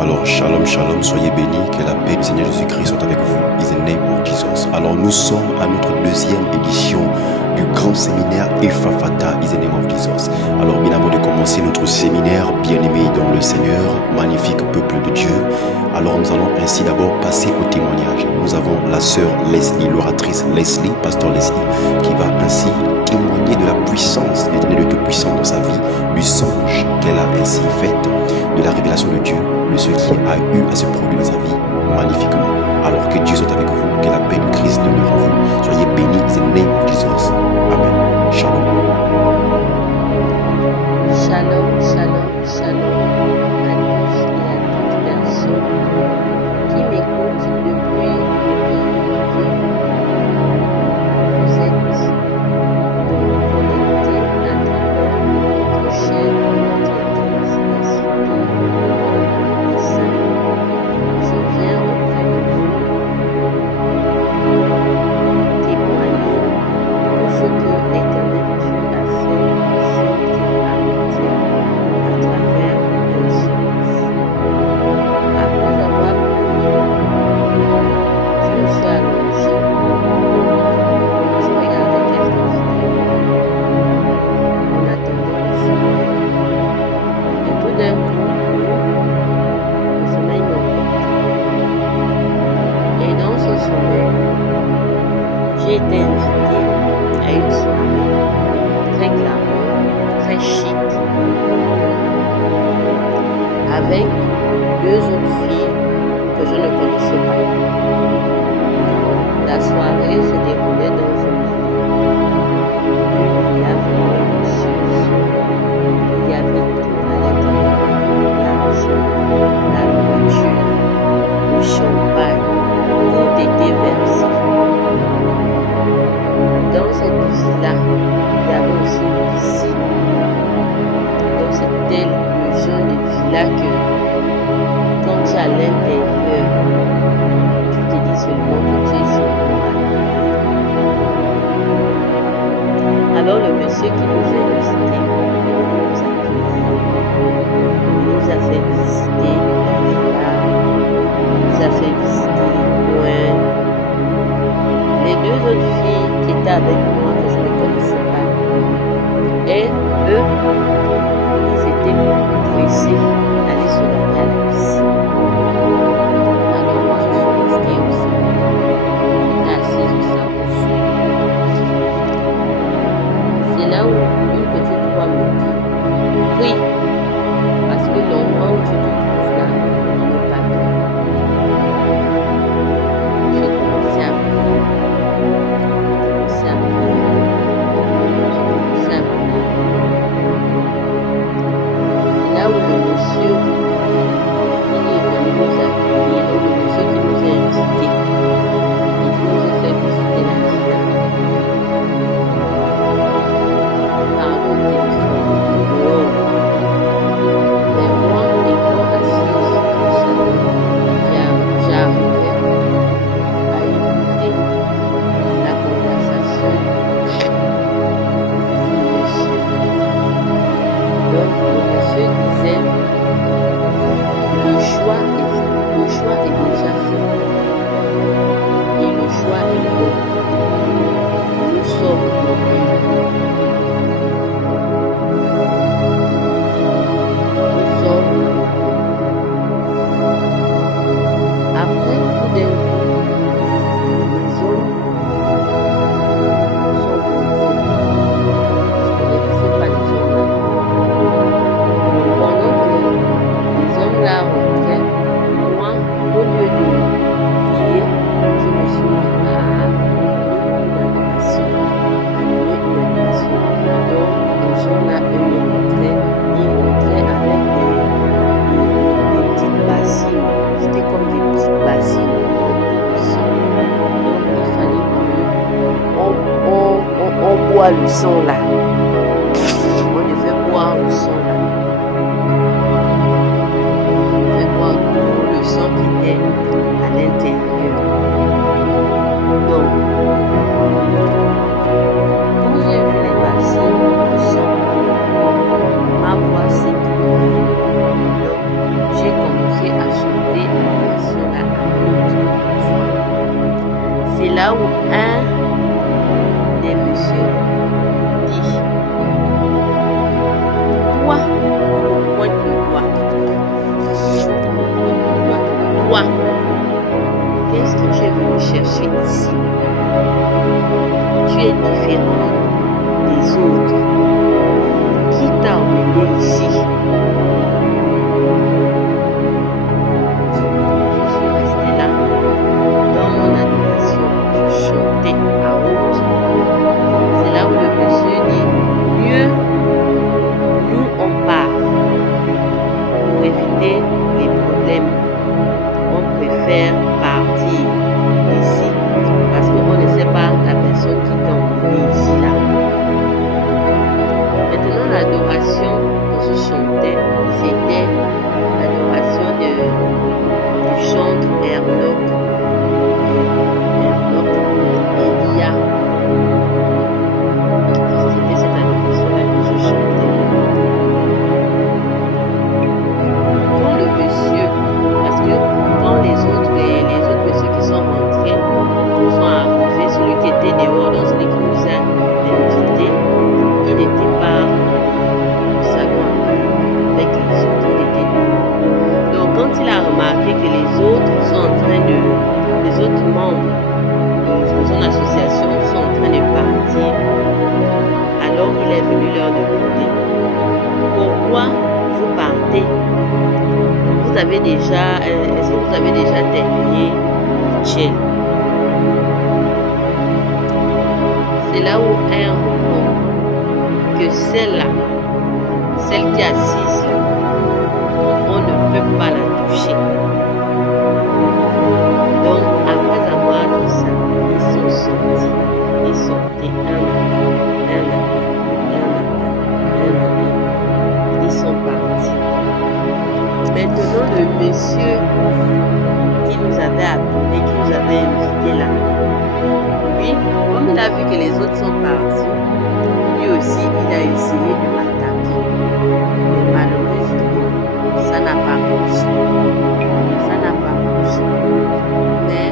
Alors, shalom, shalom, soyez bénis, que la paix du Seigneur Jésus-Christ soit avec vous. In the name of Jesus. Alors, nous sommes à notre deuxième édition du grand séminaire Ephaphatha, in the name of Jesus. Alors, bien avant de commencer notre séminaire, bien-aimés dans le Seigneur, magnifique peuple de Dieu, alors nous allons ainsi d'abord passer au témoignage. Nous avons la sœur Leslie, l'oratrice Leslie, pasteur Leslie, qui va ainsi témoigner de la puissance, l'éternel de Tout-Puissant dans sa vie, du songe qu'elle a ainsi fait, de la révélation de Dieu, de ce qui a eu à se produire dans sa vie magnifiquement. Alors que Dieu soit avec vous, que la paix de Christ demeure en vous. Soyez bénis, in the name of Jesus. Amen. Shalom. Shalom, shalom, shalom à tous et à toutes personnes qui m'écoutent depuis que vous êtes connectés à travers notre chaîne, notre église, la cité des saints. Je viens auprès de vous témoigner de ce que l'Éternel Dieu a fait ici à Montier à travers un songe. Après avoir prié, je me suis allongée, je regardais quelques vidéos en attendant le sommeil. Et tout d'un coup, le sommeil m'emportait. Et dans ce sommeil, j'ai été invitée à une soirée très glamour, très chic, avec deux autres filles que je ne connaissais pas. La soirée se déroulait dans une villa vraiment luxueuse. Il y avait tout à l'intérieur, l'argent, la nourriture, le champagne, tout était versé. Dans cette villa, il y avait aussi une piscine. Donc c'était le genre de villa que quand tu es à l'intérieur, tu te dis seulement que tu es seulement à. Alors le monsieur qui nous a invités, il nous a accueillis, il nous a fait visiter la villa, il nous a fait visiter les coins. Les deux autres filles qui étaient avec moi, que je ne connaissais pas, et eux, ils étaient pressés d'aller se laver à la piscine. Alors moi, je suis restée au salon, j'étais assise au salon. C'est là où une petite voix me dit, prie, parce que l'endroit où tu te trouves là n'est pas bien. J'ai commencé à prier. Là où le monsieur qui est venu nous accueillir, donc le monsieur qui nous a invités, et qui nous a fait visiter la villa, parlait au téléphone. Wow. Mais moi, étant assise au salon, j'arrivais à écouter la conversation du monsieur. Donc, le monsieur disait, le choix est déjà fait. Et le choix est bon. Nous sommes mobiles. Nous sommes mobiles. Après, tout d'un coup, les hommes sont rentrés. Je ne connaissais pas les hommes là. Pendant que les hommes là rentraient, moi, au lieu de prier, je me suis mis à animer une animation. Donc, les gens là, eux, ils rentraient avec des petites bassines. C'était comme des petites bassines remplies de sang. Donc, il fallait qu'on boit le sang là. On devait boire le sang là. On devait boire tout le sang qui était à l'intérieur. Donc, quand j'ai vu les bassines de sang, ma voix s'est élevée. Donc, j'ai commencé commencé à chanter l'adoration là à haute voix. C'est là où un des messieurs dit, toi, le point de toi, toi, qu'est-ce que tu es venu chercher ici? Tu es différent des autres. Qui t'a emmené ici? Je suis restée là, dans mon adoration, je chantais à haute voix. C'est là où le monsieur dit, mieux nous on part pour éviter les problèmes. On préfère partir ici parce qu'on ne sait pas la personne qui t'a emmené ici là. Maintenant, l'adoration que je chantais, c'était l'adoration du chantre Enoch Elia. C'était cette adoration-là que je chantais. Quand le monsieur, parce que quand les autres messieurs qui sont rentrés, sont arrivés, celui qui était dehors, donc celui qui nous a invités, il n'était pas au salon avec les autres, il était dehors. Donc quand il a remarqué que les autres sont en train les autres membres de son association sont en train de partir, alors il est venu leur demander, pourquoi vous partez? Est-ce que vous avez déjà terminé Michel? C'est là où un répond que celle qui est assise là, on ne peut pas la toucher. Donc, après avoir dit ça, ils sont sortis. Ils sortaient un à un. Ils sont partis. Maintenant, le monsieur qui nous avait appelés, qui nous avait invités là, lui, comme il a vu que les autres sont partis, lui aussi, il a essayé de m'attaquer. Mais malheureusement, ça n'a pas marché. Ça n'a pas marché. Mais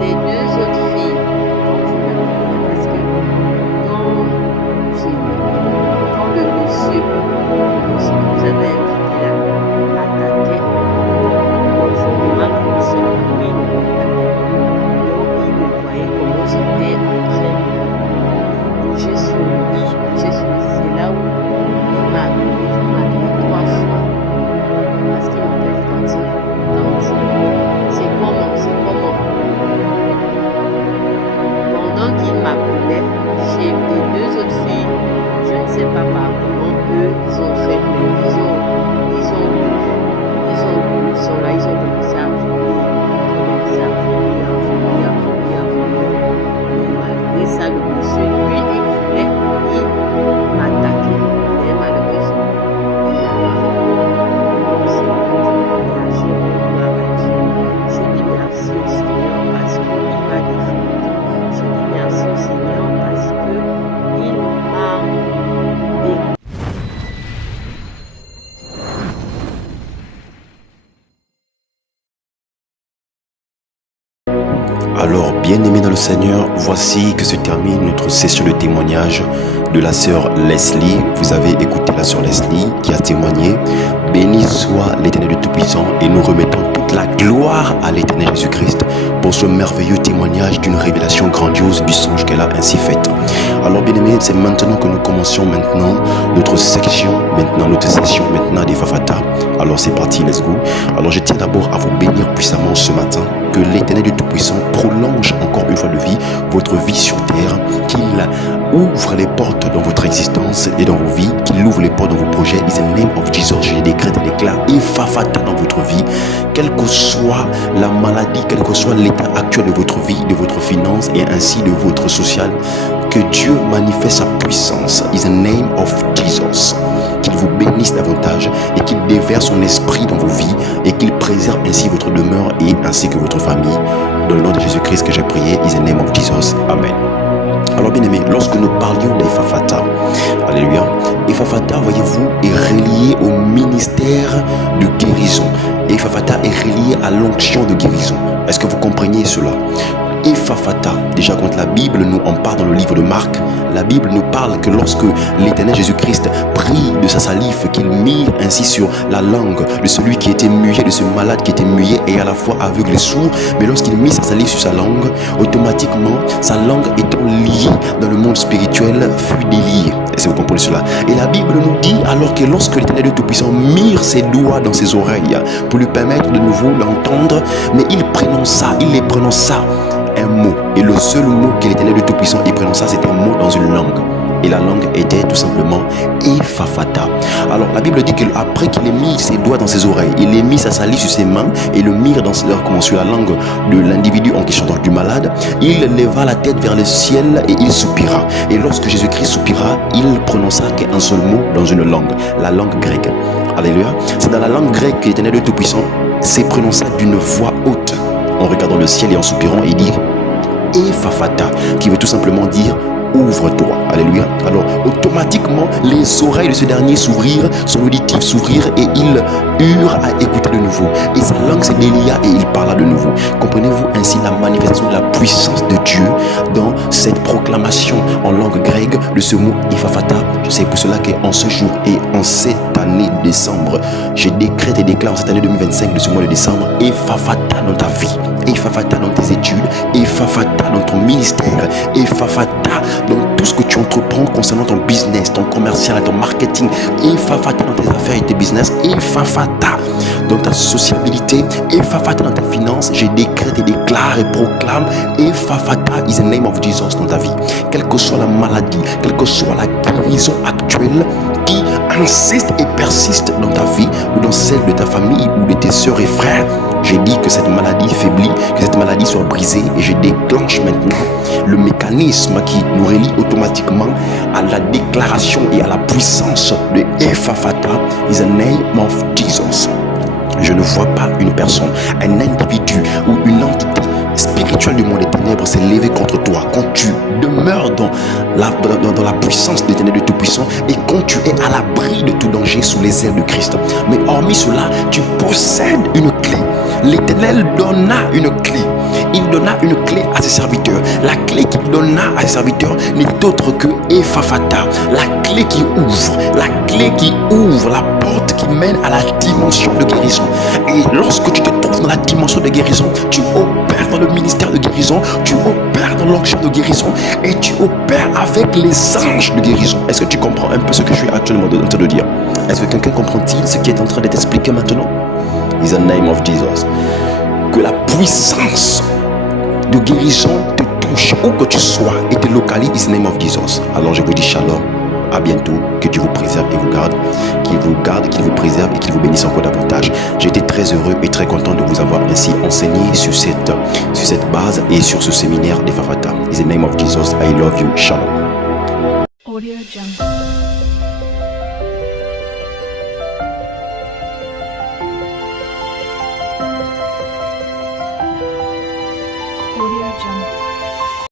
les deux autres filles, quand je m'appelais, parce que quand le monsieur qui nous avait invités là, m'attaquait, donc je remarque que c'est lui, donc il me voyait comment j'étais en train de bouger sur lui. C'est là où il m'a appelé 3 fois. Parce qu'il m'appelle Tanti. C'est comment? Pendant qu'il m'appelait, j'ai les deux autres filles, je ne sais pas par comment eux, ils ont fait, mais ils ont là, ils ont commencé à vomir. Et malgré ça, le monsieur, lui, il m'attaquait. Mais malheureusement, il a je dis merci au Seigneur parce qu'il m'a défendu. Je dis merci au Seigneur parce qu'il m'a défendu. Alors, bien-aimés dans le Seigneur, voici que se termine notre session de témoignage de la sœur Leslie. Vous avez écouté la sœur Leslie qui a témoigné. Béni soit l'Éternel du Tout-Puissant et nous remettons toute la gloire à l'Éternel Jésus-Christ pour ce merveilleux témoignage d'une révélation grandiose du songe qu'elle a ainsi fait. Alors, bien-aimés, c'est maintenant que nous commençons notre session des Fafata. Alors, c'est parti, let's go. Alors, je tiens d'abord à vous bénir puissamment ce matin. Que l'Éternel du Tout-Puissant prolonge encore une fois votre vie sur terre, qu'il ouvre les portes dans votre existence et dans vos vies, qu'il ouvre les portes dans vos projets. In the name of Jesus, je décrète et déclare Ifafata dans votre vie, quelle que soit la maladie, quel que soit l'état actuel de votre vie, de votre finance et ainsi de votre social, que Dieu manifeste sa puissance. In the name of Jesus, qu'il vous bénisse davantage et qu'il déverse son esprit dans vos vies et qu'il préserve ainsi votre demeure et ainsi que votre famille. Dans le nom de Jésus-Christ que j'ai prié, in the name of Jesus. Amen. Alors bien aimé, lorsque nous parlions d'Ephaphatha, alléluia, Ephaphatha, voyez-vous, est relié au ministère de guérison. Ephaphatha est relié à l'onction de guérison. Est-ce que vous comprenez cela? Ephaphatha, déjà quand la Bible nous en parle dans le livre de Marc, la Bible nous parle que lorsque l'Éternel Jésus-Christ prit de sa salive, qu'il mit ainsi sur la langue de celui qui était muet, de ce malade qui était muet et à la fois aveugle et sourd, mais lorsqu'il mit sa salive sur sa langue, automatiquement, sa langue étant liée dans le monde spirituel, fut déliée. Est-ce que vous comprenez cela? Et la Bible nous dit alors que lorsque l'Éternel Tout-Puissant mit ses doigts dans ses oreilles pour lui permettre de nouveau l'entendre, mais il les prononça un mot. Et le seul mot que l'Éternel Tout-Puissant y prononça, c'était un mot dans une langue. Et la langue était tout simplement Ephaphatha. Alors la Bible dit qu'après qu'il ait mis ses doigts dans ses oreilles, il ait mis sa salive sur ses mains et le mire sur la langue de l'individu en question, donc du malade, il leva la tête vers le ciel et il soupira. Et lorsque Jésus-Christ soupira, il prononça qu'un seul mot dans une langue, la langue grecque. Alléluia. C'est dans la langue grecque que l'Éternel Tout-Puissant s'est prononcé d'une voix haute en regardant le ciel et en soupirant, et il dit Ephaphatha, qui veut tout simplement dire ouvre-toi. Alléluia. Alors automatiquement les oreilles de ce dernier s'ouvrirent, son auditif s'ouvrirent et il eurent à écouter de nouveau. Et sa langue se délia et il parla de nouveau. Comprenez-vous ainsi la manifestation de la puissance de Dieu dans cette proclamation en langue grecque de ce mot Ephaphatha. C'est pour cela qu'en ce jour et en cette année de décembre, je décrète et déclare en cette année 2025 de ce mois de décembre, Ephaphatha dans ta vie, Ephaphatha dans tes études, Ephaphatha dans ton ministère, Ephaphatha dans tout ce que tu entreprends concernant ton business, ton commercial, ton marketing, Ephaphatha dans tes affaires et tes business, Ephaphatha dans ta sociabilité, Ephaphatha dans tes finances. Je décrète et déclare et proclame Ephaphatha is the name of Jesus dans ta vie. Quelle que soit la maladie, quelle que soit la guérison actuelle qui insiste et persiste dans ta vie ou dans celle de ta famille ou de tes soeurs et frères, j'ai dit que cette maladie faiblit, que cette maladie soit brisée, et je déclenche maintenant le mécanisme qui nous relie automatiquement à la déclaration et à la puissance de Ephaphatha is the name of Jesus. Je ne vois pas une personne, un individu ou une entité spirituelle du monde des ténèbres s'est levé contre toi quand tu demeures dans la puissance de l'Éternel Tout-Puissant et quand tu es à l'abri de tout danger sous les ailes de Christ. Mais hormis cela, tu possèdes une clé. L'Éternel donna une clé. Il donna une clé à ses serviteurs. La clé qu'il donna à ses serviteurs n'est autre que Ephaphatha. La clé qui ouvre la porte qui mène à la dimension de guérison. Et lorsque tu te trouves dans la dimension de guérison, tu opères dans le ministère de guérison, tu opères dans l'onction de guérison et tu opères avec les anges de guérison. Est-ce que tu comprends un peu ce que je suis actuellement en train de dire? Est-ce que quelqu'un comprend-il ce qui est en train d'être expliqué maintenant? In the name of Jesus. Que la puissance de guérison te touche où que tu sois et te localise in the name of Jesus. Alors je vous dis shalom, à bientôt, que Dieu vous préserve et vous garde, qu'il vous préserve et qu'il vous bénisse encore davantage. J'ai été très heureux et très content de vous avoir ainsi enseigné sur cette base et sur ce séminaire d'Ephaphatha. In the name of Jesus, I love you, shalom. Audio Jungle.